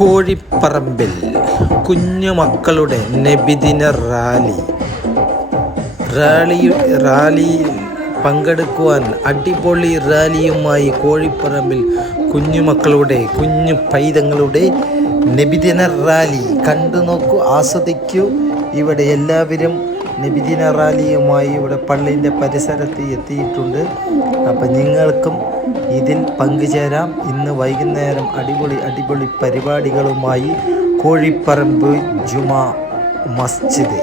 Kozhipparambil കുഞ്ഞുമക്കളുടെ നബിദിന rally പങ്കെടുക്കുവാൻ അടിപൊളി റാലിയുമായി കോഴിപ്പറമ്പിൽ കുഞ്ഞു പൈതങ്ങളുടെ നബിദിന റാലി കണ്ടു നോക്കൂ, ആസ്വദിക്കൂ. ഇവിടെ എല്ലാവരും നബിദിന റാലിയുമായി ഇവിടെ പള്ളിൻ്റെ പരിസരത്ത് എത്തിയിട്ടുണ്ട്. അപ്പം നിങ്ങൾക്കും ഇതിൽ പങ്കുചേരാം. ഇന്ന് വൈകുന്നേരം അടിപൊളി പരിപാടികളുമായി കോഴിപ്പറമ്പ് ജുമാ മസ്ജിദ്,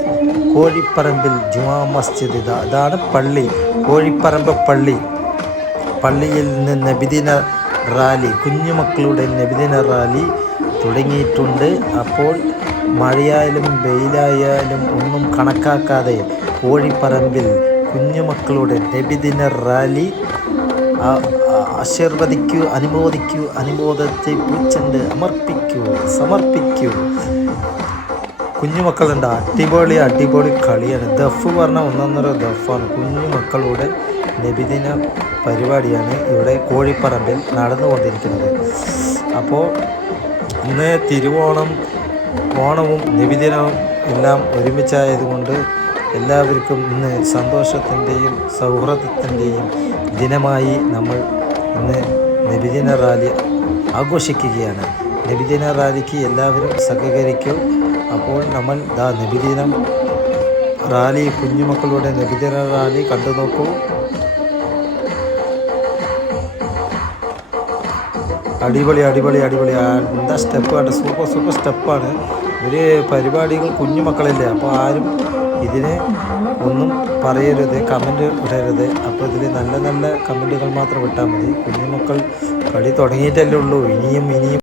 കോഴിപ്പറമ്പിൽ ജുമാ മസ്ജിദ്, അതാണ് പള്ളി, കോഴിപ്പറമ്പ് പള്ളിയിൽ നിന്ന് നബിദിന റാലി, കുഞ്ഞുമക്കളുടെ നബിദിന റാലി തുടങ്ങിയിട്ടുണ്ട്. അപ്പോൾ മഴയായാലും വെയിലായാലും ഒന്നും കണക്കാക്കാതെ കോഴിപ്പറമ്പിൽ കുഞ്ഞുമക്കളുടെ നബിദിന റാലി ആശീർവദിക്കൂ, അനുമോദത്തെ പൂച്ചണ്ട് സമർപ്പിക്കൂ. കുഞ്ഞുമക്കളുണ്ട്, അടിപൊളി കളിയാണ്. ദഫ് പറഞ്ഞ ഒന്നൊന്നര ദഫാണ്. കുഞ്ഞുമക്കളുടെ നബിദിന പരിപാടിയാണ് ഇവിടെ കോഴിപ്പറമ്പിൽ നടന്നുകൊണ്ടിരിക്കുന്നത്. അപ്പോൾ ഇന്ന് ഓണവും നബിദിനവും എല്ലാം ഒരുമിച്ചായതുകൊണ്ട് എല്ലാവർക്കും ഇന്ന് സന്തോഷത്തിൻ്റെയും സൗഹൃദത്തിൻ്റെയും ദിനമായി നമ്മൾ ഇന്ന് നബിദിന റാലി ആഘോഷിക്കുകയാണ്. നബിദിന റാലിക്ക് എല്ലാവരും സഹകരിക്കും. അപ്പോൾ നമ്മൾ നബിദിനം റാലി, കുഞ്ഞുമക്കളുടെ നബിദിന റാലി കണ്ടു നോക്കൂ. അടിപൊളി എന്താ സ്റ്റെപ്പാണ്, സൂപ്പർ സ്റ്റെപ്പാണ്. ഒരു പരിപാടികൾ കുഞ്ഞുമക്കളല്ലേ, അപ്പോൾ ആരും ഇതിന് ഒന്നും പറയരുത്, കമൻറ്റ് ഇടരുത്. അപ്പോൾ ഇതിൽ നല്ല കമൻറ്റുകൾ മാത്രം ഇട്ടാൽ മതി. കുഞ്ഞുമക്കൾ കളി തുടങ്ങിയിട്ടല്ലേ ഉള്ളൂ. ഇനിയും